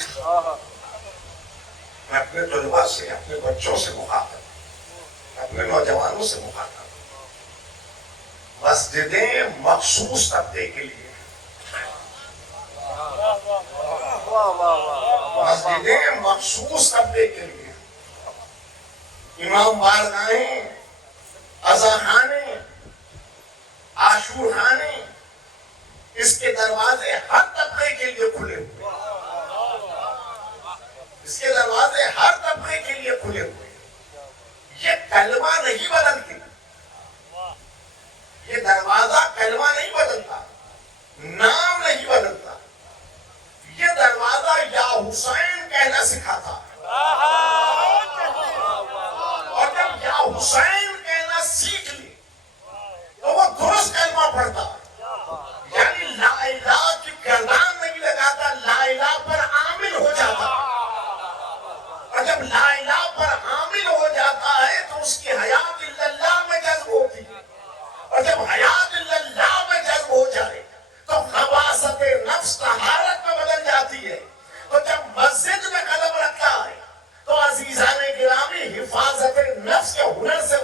میں اپنے طلباء سے، اپنے بچوں سے مخاطب، اپنے نوجوانوں سے مخاطب، مسجدیں مخصوص طبقے کے لیے، مسجدیں مخصوص طبقے کے لیے، امام بارگاہیں، عزا خانے، عاشور خانے، اس کے دروازے ہر طبقے کے لیے کھلے ہوئے، اس کے دروازے ہر طبقے کے لیے کھلے ہوئے۔ یہ کلمہ نہیں بدلتی، یہ دروازہ کلمہ نہیں بدلتا، نام نہیں بدلتا، یہ دروازہ یا حسین کہنا سکھاتا، اور جب یا حسین کہنا سیکھ لی تو وہ درست کلمہ پڑھتا، یعنی لا الہ کی گردان نہیں لگاتا، لا الہ پر عامل ہو جاتا، اور جب لا الہ پر عامل ہو جاتا ہے تو اس کی حیات اللہ میں جذب ہوتی ہے، اور جب حیات اللہ میں جذب ہو جائے تو خباثت نفس طہارت میں بدل جاتی ہے۔ تو جب مسجد میں قدم رکھتا ہے تو عزیزان گرامی حفاظت نفس کے ہنر سے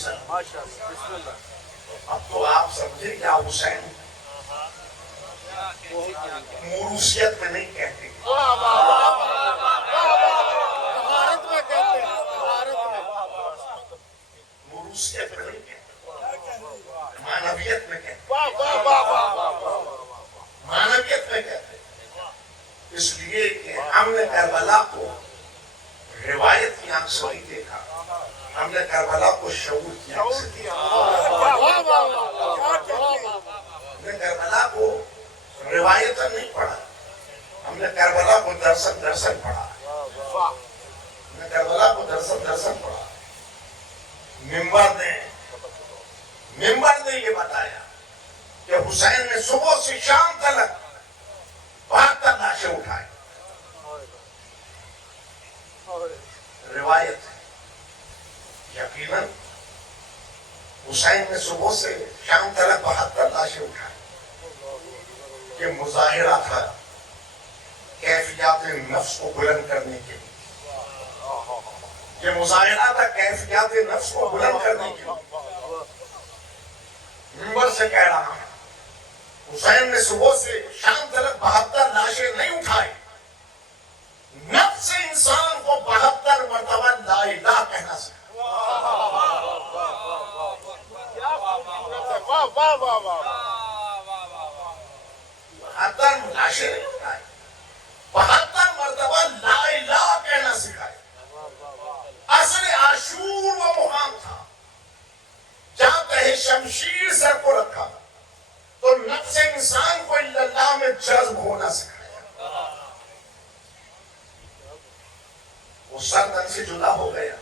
وسلم. ماشاءاللہ بسم اللہ. اب تو آپ سمجھے کیا حسین موروثیت میں نہیں کہتے, بھارت میں کہتے ہیں, بھارت میں. موروثیت میں نہیں کہتے, معنویت میں کہتے, معنویت میں کہتے. اس لیے کہ ہم نے کربلا کو روایت کی آنکھ سے نہیں دیکھا, ہم نے کربلا کو شعور کی آنکھ سے دیکھا. ہم نے کربلا کو روایتاً نہیں پڑھا, ہم نے کربلا کو درسن پڑھا, ہم نے کربلا کو درسن پڑھا. ممبر نے یہ بتایا کہ حسین نے صبح سے شام تک 72 لاشیں اٹھائی. روایت ہے, یقیناً حسین نے صبح سے شام تک 72 لاشیں اٹھائی. یہ مظاہرہ تھا کیفیات نفس کو بلند کرنے کے لیے, یہ مظاہرہ تھا کیفیات نفس کو بلند کرنے کے لیے. منبر سے کہہ رہا ہوں, حسین نے صبح سے شام تک 72 لاشیں نہیں اٹھائی. نفس انسان کو 72 مرتبہ لا الہ کہنا سکھا. 72 لاشیں نہیں اٹھائی, 72 مرتبہ لا الہ کہنا سکھایا. اصل عاشور وہ مقام تھا جہاں تہ شمشیر سر کو رکھا تو نفس انسان کو الا اللہ میں جذب ہونا سکھایا. وہ سر تن سے جدا ہو گیا,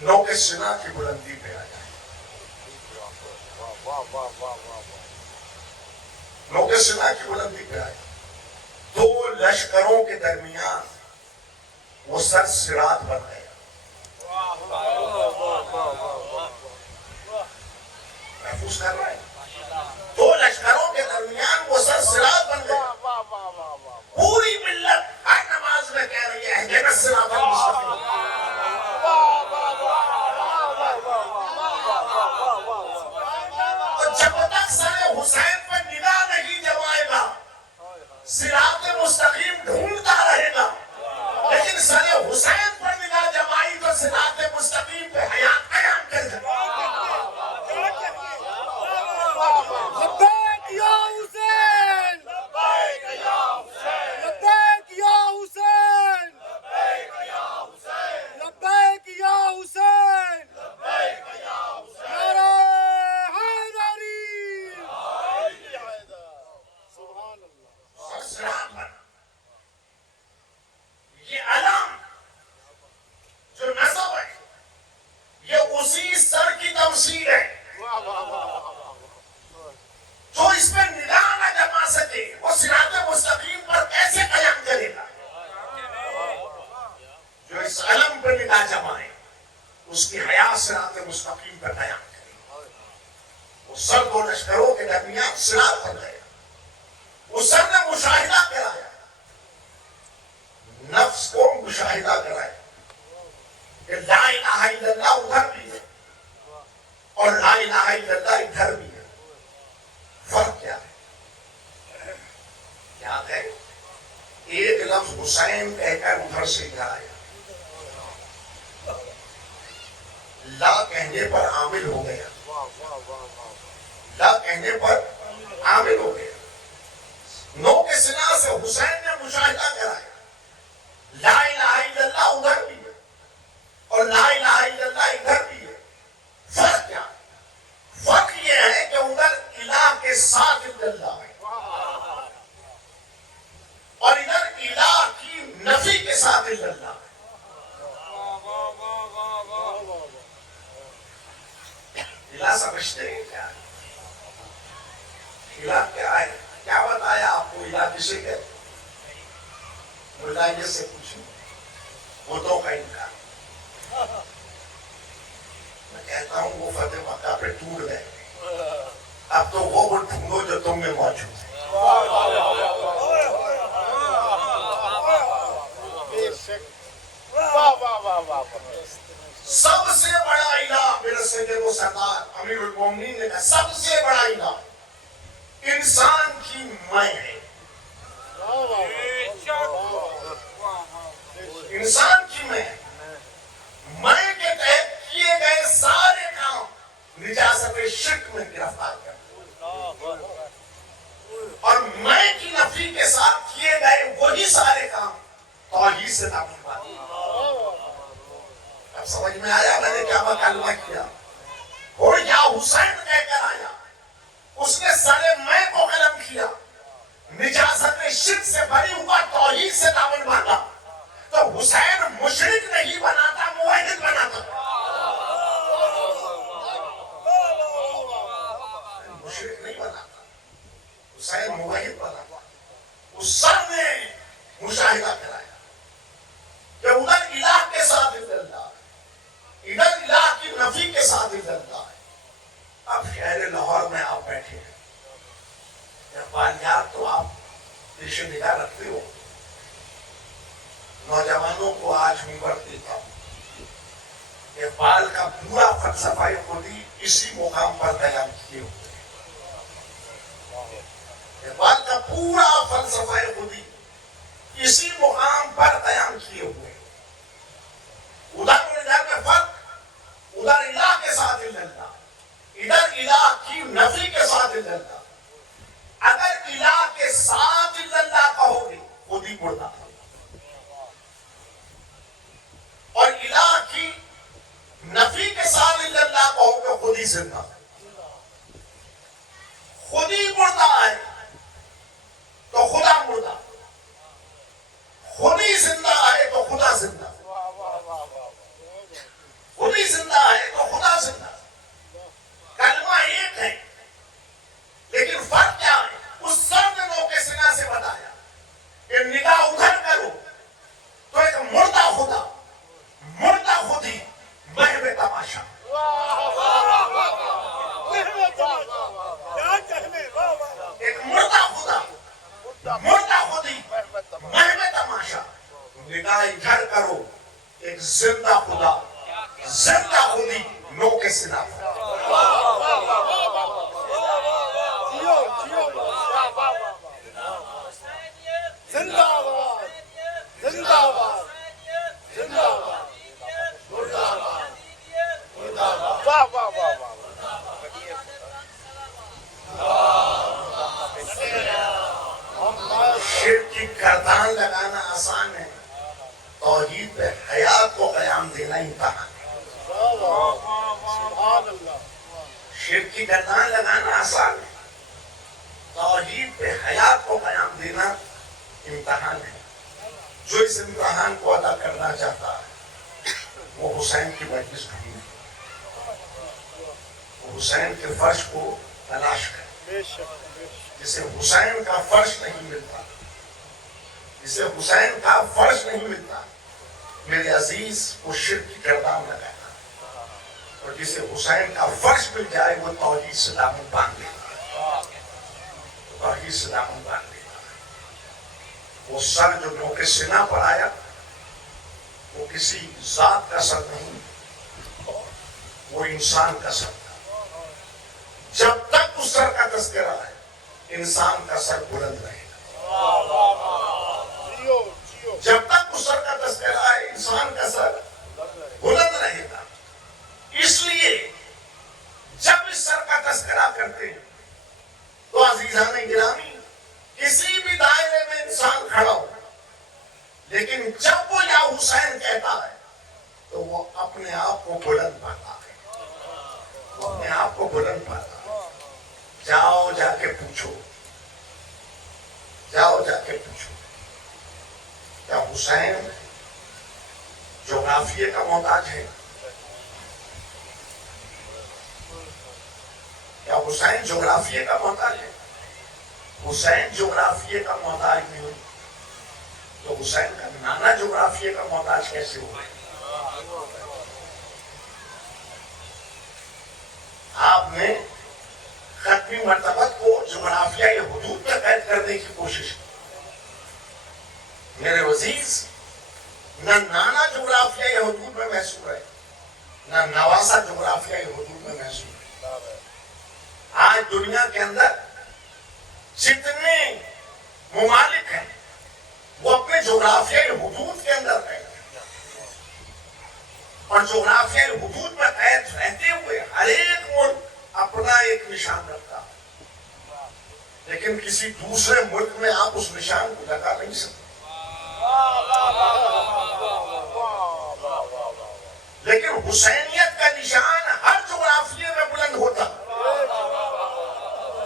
نو کے سنا کی بلندی پہ آیا. نو کے سنا کی بلندی پہ آیا. 2 لشکروں کے درمیان وہ سر صراط بن گیا. محفوظ کر رہا ہے, 2 لشکروں کے درمیان وہ سر صراط بن گیا. پوری ملت ہر نماز میں کہہ رہی ہے اہدنا الصراط المستقیم. اور جب تک سر حسین پر نگاہ نہیں جمائے گا صراط مستقیم ڈھونڈتا رہے گا, لیکن سر حسین پر نگاہ جمائی تو صراط مستقیم پہ حیات قیام کر دے. لبیک یا حسین, لبیک یا حسین, لبیک یا حسین, لبیک یا حسین, نعرہ حیدری. سبحان اللہ. صراط بنا. یہ علم جو نصب ہے یہ اسی سر کی تمثیل ہے. جو اس پہ نگاہ نہ جما سکے وہ صراط مستقیم پر کیسے قیام کرے گا؟ جو اس علم پر نگاہ جمائے اس کی حیات صراط مستقیم پر قیام کرے. وہ سر 2 لشکروں کے درمیان صراط بن گیا. اس سر نے مشاہدہ کرایا, نفس کو مشاہدہ کرایا کہ لا الہ الا اللہ ادھر بھی ہے اور لا الہ الا اللہ ادھر بھی ہے. فرق کیا ہے؟ یاد ہے ایک لفظ حسین کہہ کر ادھر سے ادھر آیا, لا کہنے پر عامل ہو گیا, لا کہنے پر عامل ہو گیا. نو کے سنا سے حسین نے مشاہدہ کرایا لا الہ الا اللہ ادھر بھی ہے اور لا الہ الا اللہ ادھر بھی ہے. فرق کیا ہے؟ فرق یہ ہے کہ ادھر الہ کے ساتھ اللہ ہے اور ادھر الہ کی نفی کے ساتھ اللہ ہے. الہ سمجھتے ہیں کیا ہے؟ الہ کیا ہے؟ کیا بتایا آپ کو الہ کسے کہتے ہیں؟ ملائیت سے پوچھیں, بتوں کا انکار. میں کہتا ہوں وہ فتح مکہ پہ ٹوٹ گئے, اب تو وہ ڈھونڈو جو تم میں موجود ہے. سب سے بڑا الہ میرے سید و سردار امیر المومنین نے کہا سب سے بڑا الہ انسان کی میں ہے. انسان کی میں کے تحت کیے گئے سارے کام نجاست شرک میں گرفتار کر اور میں کی نفی کے ساتھ کیے گئے وہی سارے کام توحید سے تعلق پاتے. اب سمجھ میں آیا میں نے کیا مکالمہ کیا. اور یا حسین کہہ کر آیا, اس نے سارے میں کو قلم کیا, نجاست شرک سے بھری ہوا توحید سے دامن باندھا. تو حسین مشرک نہیں بنا تھا, موحد بنا تھا. مشرک نہیں بنا تھا, حسین موحد بنا تھا. اس سب نے مشاہدہ کرایا کہ ادھر الہ کے ساتھ اللہ, ادھر الہ کی نفی کے ساتھ اللہ ہے. اب شہر لاہور میں آپ بیٹھے ہیں, اقبالیات تو آپ پیش نگاہ رکھتے ہو. نوجوانوں کو آج منبر دیتا ہوں, اقبال کا پورا فلسفہ خودی اسی مقام پر قیام کیے ہوئے. اقبال کا پورا فلسفہ خودی اسی مقام پر قیام کیے ہوئے. ادھر ادھر میں فرق, ادھر الہ کے ساتھ اللہ, ادھر الہ کی نفی کے ساتھ اللہ. اگر الہ کے ساتھ اللہ کہو گے خود ہی مردہ, اور الہ کی نفی کے ساتھ اللہ کہو گے خود ہی زندہ. خود ہی مردہ ہے تو خدا مردہ, خود ہی زندہ ہے تو خدا زندہ, خود ہی زندہ ہے تو خدا زندہ. کلمہ ایک ہے لیکن فرق کیا ہے؟ اس سب نے موقع سنا سے بتایا کہ نگاہ ادھر کرو تو ایک مردہ خدا, مردہ خودی, محو تماشا. ایک مردہ خدا, مردہ خودی, محو تماشا. نگاہ ادھر کرو ایک زندہ خدا, زندہ خودی, موقع سنا. شرک کی گردان لگانا آسان ہے, توحید پہ حیات کو قیام دینا امتحان ہے. شرک کی گردان لگانا آسان ہے, توحید پہ حیات کو قیام دینا امتحان ہے. جو اس امتحان کو ادا کرنا چاہتا ہے وہ حسین کی مجلس ڈھونڈے, وہ حسین کے فرش کو تلاش کرے. جسے حسین کا فرش نہیں ملتا, جسے حسین کا فرش نہیں ملتا, میرے عزیز وہ شرک کی گردان لگانا, اور جسے حسین کا فرش مل جائے وہ توحید سے دامن باندھ لیتا, توحید سے دامن باندھ لیتا. وہ سر جو موقع سنا پر آیا وہ کسی ذات کا سر نہیں, وہ انسان کا سر تھا. جب تک اس سر کا تذکرہ ہے انسان کا سر بلند رہے گا. جب تک اس سر کا تذکرہ ہے انسان کا سر بلند رہے گا. اس لیے جب اس سر کا تذکرہ کرتے ہیں تو عزیزان گرامی کسی بھی دائرے میں انسان کھڑا ہو, لیکن جب وہ یا حسین کہتا ہے تو وہ اپنے آپ کو بلند پاتا ہے, وہ اپنے آپ کو بلند پاتا ہے. جاؤ جا کے پوچھو, جاؤ جا کے پوچھو, کیا حسین جغرافیے کا محتاج ہے؟ کیا حسین جغرافیے کا محتاج ہے؟ حسین جغرافیے کا محتاج نہیں تو حسین کا نانا جغرافیے کا محتاج کیسے ہوا؟ آپ نے ختمی مرتبت کو جغرافیائی حدود میں قید کرنے کی کوشش کی. میرے عزیز, نہ نانا جغرافیائی حدود میں محصور ہے، نہ نواسا جغرافیائی حدود میں محصور ہے۔ آج دنیا کے اندر جتنے ممالک ہیں وہ اپنے جغرافیائی حدود کے اندر رہتے ہیں، اور جغرافیائی حدود میں قید رہتے ہوئے ہر ایک ملک اپنا ایک نشان رکھتا ہے، لیکن کسی دوسرے ملک میں آپ اس نشان کو لگا نہیں سکتے۔ لیکن حسینیت کا نشان ہر جغرافیے میں بلند ہوتا،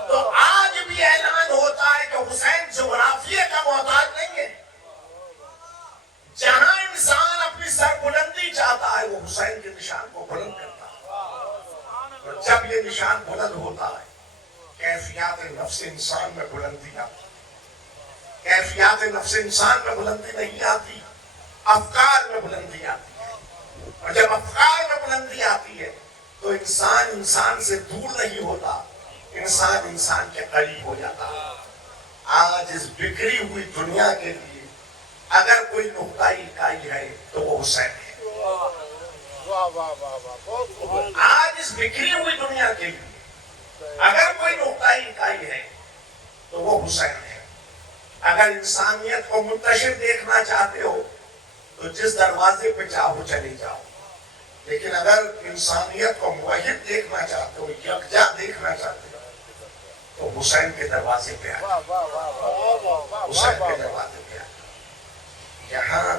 تو آج بھی اعلان ہوتا ہے کہ حسین جغرافیے کا محتاج نہیں ہے۔ جہاں انسان اپنی سربلندی چاہتا ہے وہ حسین کے نشان کو بلند کرتا ہے، اور جب یہ نشان بلند ہوتا ہے کیفیات نفس انسان میں بلندی آتی، کیفیات نفس انسان میں بلندی نہیں آتی، افکار میں بلندی آتی ہے، اور جب افکار میں بلندی آتی ہے تو انسان انسان سے دور نہیں ہوتا، انسان انسان کے قریب ہو جاتا ہے۔ آج اس بکھری ہوئی دنیا کے لیے اگر کوئی نقطۂ اکائی ہے تو وہ حسین ہے۔ آج اس بکھری ہوئی دنیا کے لیے اگر کوئی نقطۂ اکائی ہے تو وہ حسین ہے۔ اگر انسانیت کو منتشر دیکھنا چاہتے ہو تو جس دروازے پہ چاہو چلے جاؤ، لیکن اگر انسانیت کو موحد دیکھنا چاہتے ہو، یکجا دیکھنا چاہتے ہو، تو حسین کے دروازے پہ آئے، حسین کے دروازے پہ آئے۔ یہاں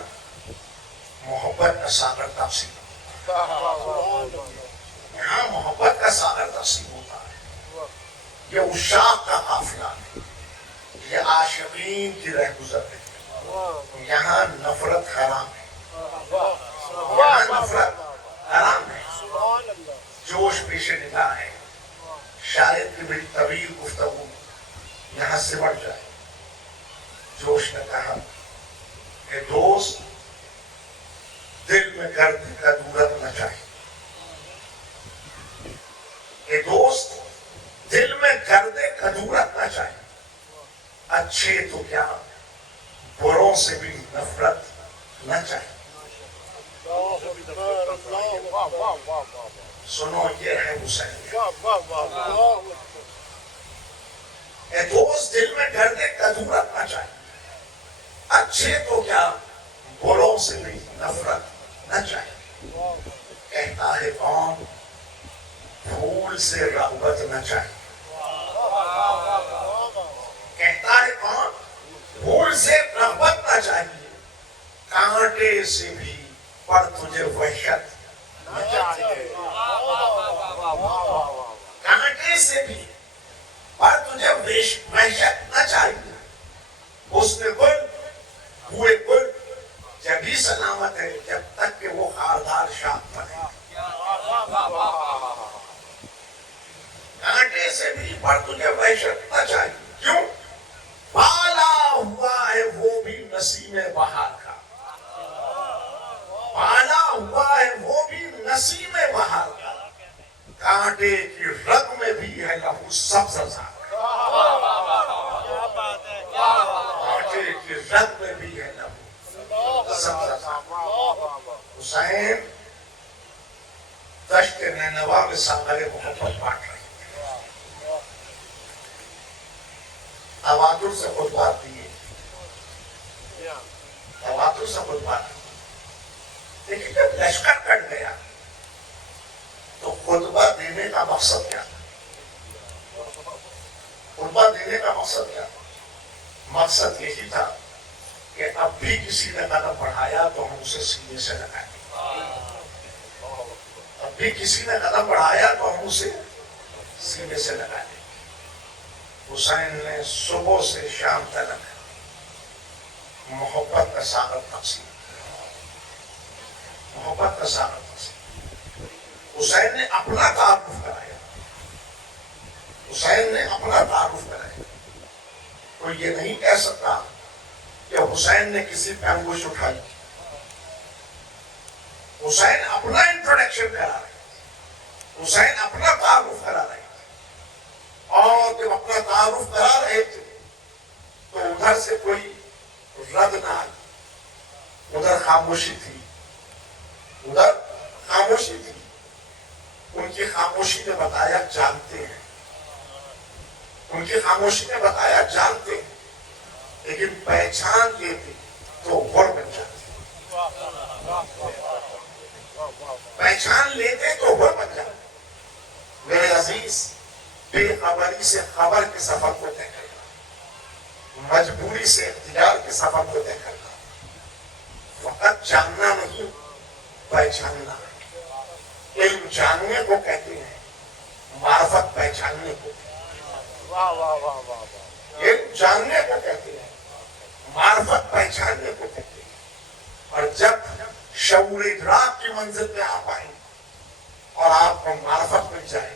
محبت کا ساغر تقسیم ہوتا ہے، یہاں محبت کا ساغر تقسیم ہوتا ہے۔ یہ عشاق کا قافلہ ہے، یہ عاشقین کی رہگزر ہے۔ یہاں نفرت حرام ہے، یہاں نفرت حرام ہے، جوش پیش نگاہ ہے۔ شاید کہ میری طویل گفتگو یہاں سے بڑھ جائے۔ جوش نے کہا کہ دوست دل میں گرد کا دورت نہ چاہیے، کہ دوست دل میں گرد کا دورت نہ چاہیے، اچھے تو کیا بروں سے بھی نفرت نہ چاہیے۔ سنو یہ ہے حسین، اے دوست دل میں گرد کا دورت نہ چاہیے، اچھے تو کیا بروں سے بھی نفرت نہ چاہیے۔ کہتا ہے کون پھول سے رغبت نہ چاہیے، کہتا ہے کون پھول سے رغبت نہ چاہیے، کانٹے سے بھی پر تجھے وحشت نہ چاہیے، کانٹے سے بھی پر تجھے وحشت نہ چاہیے۔ حسن گل ہوئے گل جبھی سلامت ہے جب تک کہ وہ خاردار شاخ پر ہے۔ کانٹے سے بھی پر تجھے وحشت نہ چاہیے، کیوں؟ پالا ہوا ہے وہ بھی نسیم بہار کا، پالا ہوا ہے وہ بھی نسیم بہار کا، کانٹے کی رگ میں بھی ہے لہو سبز زار کا، کانٹے کی رگ میں بھی ہے لہو سبز زار۔ حسین دشت نینوا میں ساغر محبت بانٹ رہی ہے، تواتر سے خطبات دیے، تواتر سے خطبات دیے۔ لیکن جب لشکر کٹ گیا تو خطبہ دینے کا مقصد کیا تھا؟ خطبہ دینے کا مقصد کیا تھا؟ مقصد یہی تھا کہ اب بھی کسی نے قدم بڑھایا تو ہم اسے سینے سے لگائیں، اب بھی کسی نے قدم بڑھایا تو ہم اسے سینے سے لگائیں۔ حسین نے صبح سے شام تک محبت کا ساغر تقسیم، محبت کا ساغر تقسیم۔ حسین نے اپنا تعارف کرایا، حسین نے اپنا تعارف کرایا۔ کوئی یہ نہیں کہہ سکتا کہ حسین نے کسی پہ انگوش اٹھائی۔ حسین اپنا انٹروڈکشن کرا رہے، حسین اپنا تعارف کرا رہے، اور جب اپنا تعارف کرا رہے تھے تو ادھر سے کوئی رد نہ آئی، ادھر خاموشی تھی، ادھر خاموشی تھی. ان کی خاموشی نے بتایا جانتے ہیں. ان کی خاموشی نے بتایا جانتے ہیں, لیکن پہچان لیتے تو غر بن جاتے. پہچان لیتے تو غر بن جاتے. میرے عزیز, بے خبری سے خبر کے سفر کو طے کرنا, مجبوری سے اختیار کے سفر کو طے کرنا, فقط جاننا نہیں پہچاننا. علم جاننے کو کہتے ہیں, معرفت پہچاننے کو. علم جاننے کو کہتے ہیں, معرفت پہچاننے کو کہتے ہیں. اور جب شعور ادراک کی منزل پہ آپ آئیں اور آپ کو معرفت مل جائے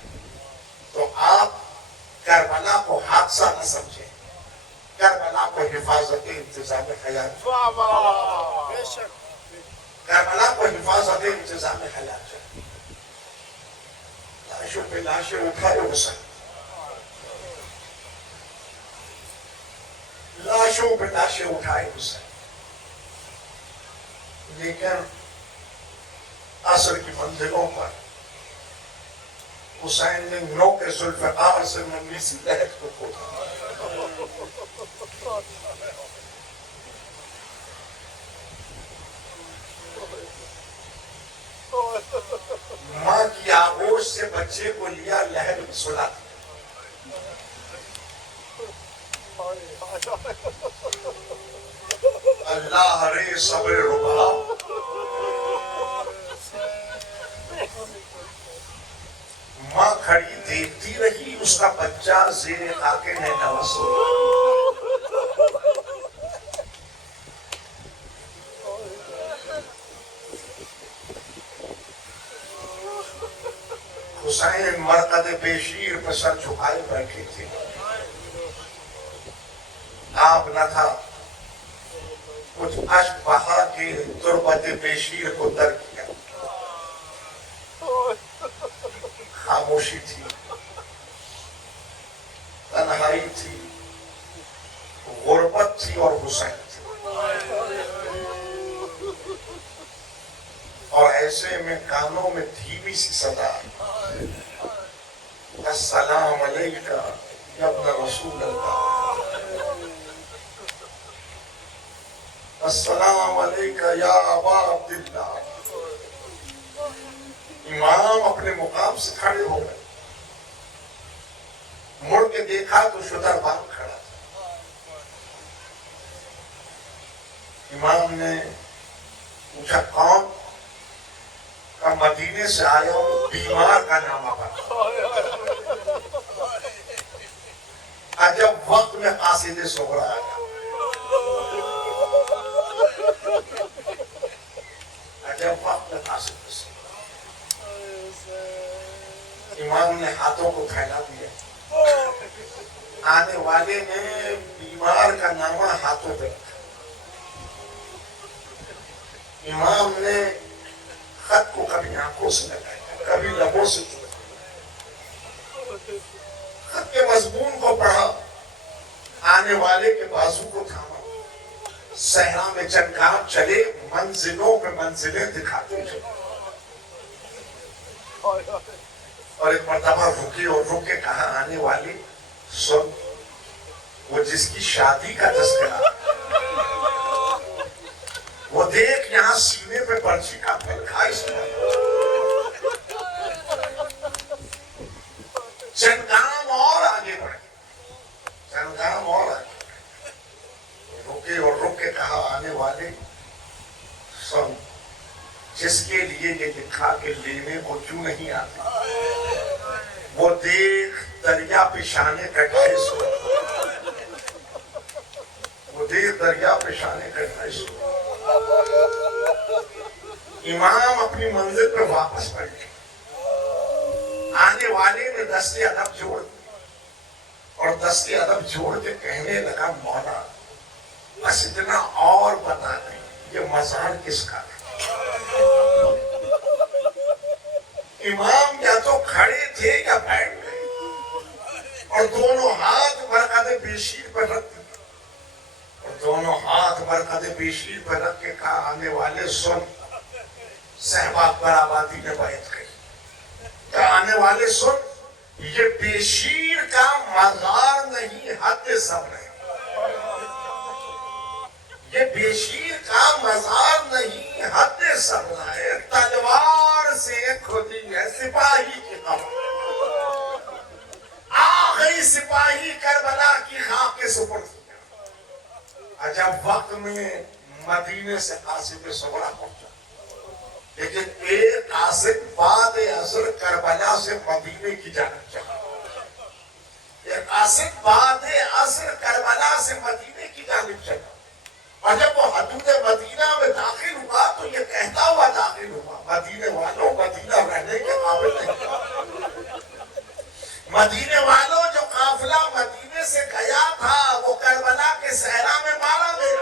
تو آپ کربلا کو حادثہ نہ سمجھیں, کربلا کو حفاظت انتظام حیات, کربلا کو حفاظت انتظام حیات جائے. لاشوں پہ لاشیں اٹھائے حسین, لاشوں پہ لاشیں اٹھائے حسین. لیکن عصر کی منزلوں پر حسین نے نو کے ذوالفقار سے ننگی سی لہر کو کھولا. ماں کی آغوش سے بچے کو لیا, لہر میں سلا دیا. اللہ رے صبر ربا, ماں کھڑی دیکھتی رہی, اس کا بچہ زیر خاک نوس. حسین مرقد بشیر پر سر جھکائے بیٹھے تھے. آپ نہ تھا, کچھ اشک بہا کے تربت بشیر کو در کیا. خاموشی تھی, تنہائی تھی, غربت تھی اور حسین تھی. اور ایسے میں کانوں میں دھیمی سی صدا, السلام علیکہ یا ابن رسول اللہ, السلام علیکہ یا ابا عبداللہ. امام اپنے مقام سے کھڑے ہو گئے, مڑ کے دیکھا تو شتر بان کھڑا تھا. امام نے پوچھا کون؟ کہ مدینے سے آیا ہوں, بیمار کا نامہ پڑھا. عجب وقت میں قاصد صغرا آیا, عجب وقت میں قاصد صغرا. امام نے ہاتھوں کو پھیلا دیا, آنے والے نے بیمار کا نامہ ہاتھوں پہ رکھا. امام نے خط کو کبھی آنکھوں سے لگایا, کبھی لبوں سے چھوڑا. خط کے مضمون کو پڑھا, آنے والے کے بازو کو تھاما. صحرا میں چنگار چلے, منزلوں پہ منزلیں دکھاتے چلے. اور ایک مرتبہ رکے اور رک کے کہا, آنے والے سن, وہ جس کی شادی کا تذکرہ, وہ دیکھ یہاں سینے پہ پرچی کا پلکھا اس میں. چند گام اور آگے بڑھے, چند گام اور آگے بڑھے. رکے اور رک کے کہا, آنے والے سن, جس کے لیے یہ لکھا کہ لینے کو کیوں نہیں آتی, وہ دیکھ دریا پیشانے کٹائے سو, وہ دیکھ دریا پیشانے کٹائے سو. امام اپنی منزل پہ واپس پلٹے. آنے والے نے دست ادب جوڑ دی اور دست ادب جوڑ کے کہنے لگا, مولا بس اتنا اور بتا دیں, یہ مزار کس کا ہے. امام یا تو کھڑے تھے یا بیٹھ گئے, اور دونوں ہاتھ مرقد بشیر پر رکھ دیے, اور دونوں ہاتھ مرقد بشیر پر رکھ کے کہا, آنے والے سن, صحابہ برآبادی میں بیعت کی کہ آنے والے سن، یہ بیشیر کا مزار نہیں، حد صبر ہے۔ یہ بیشیر کا مزار نہیں، حد صبر ہے۔ تلوار سے کھدی ہے سپاہی کی قبر، آخری سپاہی کربلا کی خاک کے سپرد کیا۔ عجب وقت میں مدینے سے قاصد صغرا پہنچا، لیکن ایک قاصد بعد عصر کربلا سے مدینے کی جانب چلا۔ ایک قاصد بعد عصر کربلا سے مدینے کی جانب چلا، اور جب وہ حدود مدینہ میں داخل ہوا تو یہ کہتا ہوا داخل ہوا، مدینے والوں مدینہ رہنے کے قابل نہیں۔ مدینے والوں، جو قافلہ مدینے سے گیا تھا وہ کربلا کے صحرا میں مارا گیا۔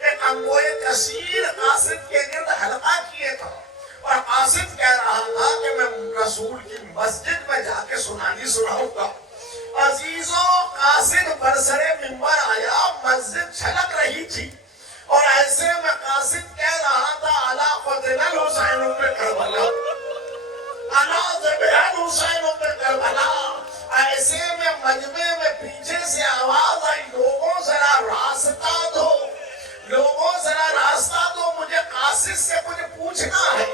ایک انگوئے کثیر قاصد کے گرد حلقہ کیے تھا، اور قاصد کہہ رہا تھا کہ میں رسول کی مسجد میں جا کے سنانی سناؤں گا۔ عزیزوں، قاصد برسر منبر آیا، مسجد چھلک رہی تھی، اور ایسے میں قاصد کہہ رہا تھا الا قتل الحسین بن کربلا، الا ذبح الحسین بن کربلا۔ ایسے میں مجمع میں پیچھے سے آواز آئی، لوگوں ذرا راستہ دو، لوگوں ذرا راستہ دو، مجھے قاصد سے کچھ پوچھنا ہے۔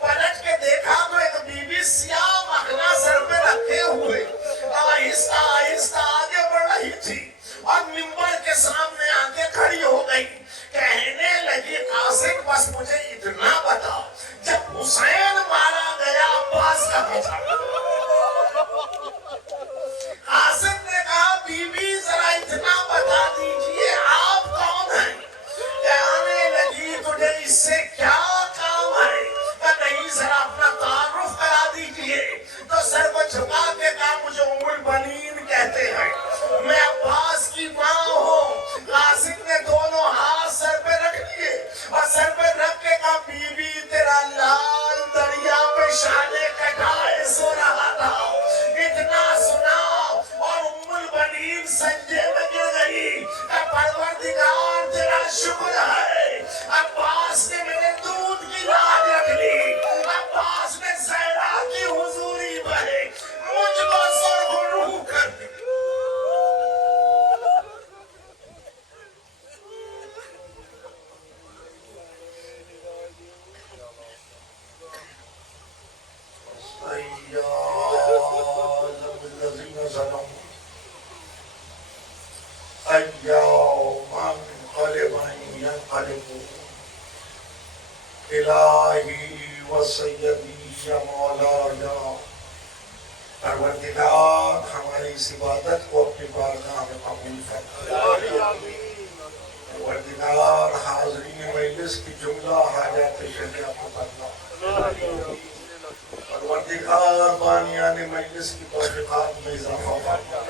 پلٹ کے دیکھا تو ایک بی بی سیاہ مخنا سر پہ رکھے ہوئے آہستہ آہستہ آگے بڑھ رہی تھی، اور منبر کے سامنے آگے کھڑی ہو گئی، کہنے لگی قاصد بس مجھے اتنا بتا، جب حسین مارا گیا عباس کہاں تھا؟ قاصد نے کہا بی بی ذرا اتنا بتا دیجئے آپ کون ہیں؟ کہنے لگی تجھے اس سے کیا کام ہے؟ کہ نہیں ذرا اپنا تعارف کرا دیجئے۔ تو سر کو چھپا کے کہا مجھے ام البنین کہتے ہیں، میں عباس کی ماں ہوں۔ قاصد نے دونوں ہاتھ سر پہ رکھ لیے، اور سر پہ رکھ کے کہا بی بی تیرا لال دریا پہ شانے کٹائے سو رہا تھا، اتنا سنا، اور ام البنین سجدے میں گر گئی کہ پروردگار تیرا شکر ہے، عباس نے میرے دودھ کی لاج رکھ لی، عباس نے زہرا کی حضوری بہے مجھ کو سرخرو کر دی۔ ایام انقلب ينقلب الہی و سیدی یا مولایا، پروردگار ہماری اس عبادت کو اپنی بارگاہ میں قبول فرما۔ پروردگار حاضرین مجلس کی جملہ حاجات شریعہ کو بدلا۔ پروردگار بانیان مجلس کی توفیقات میں اضافہ فرما۔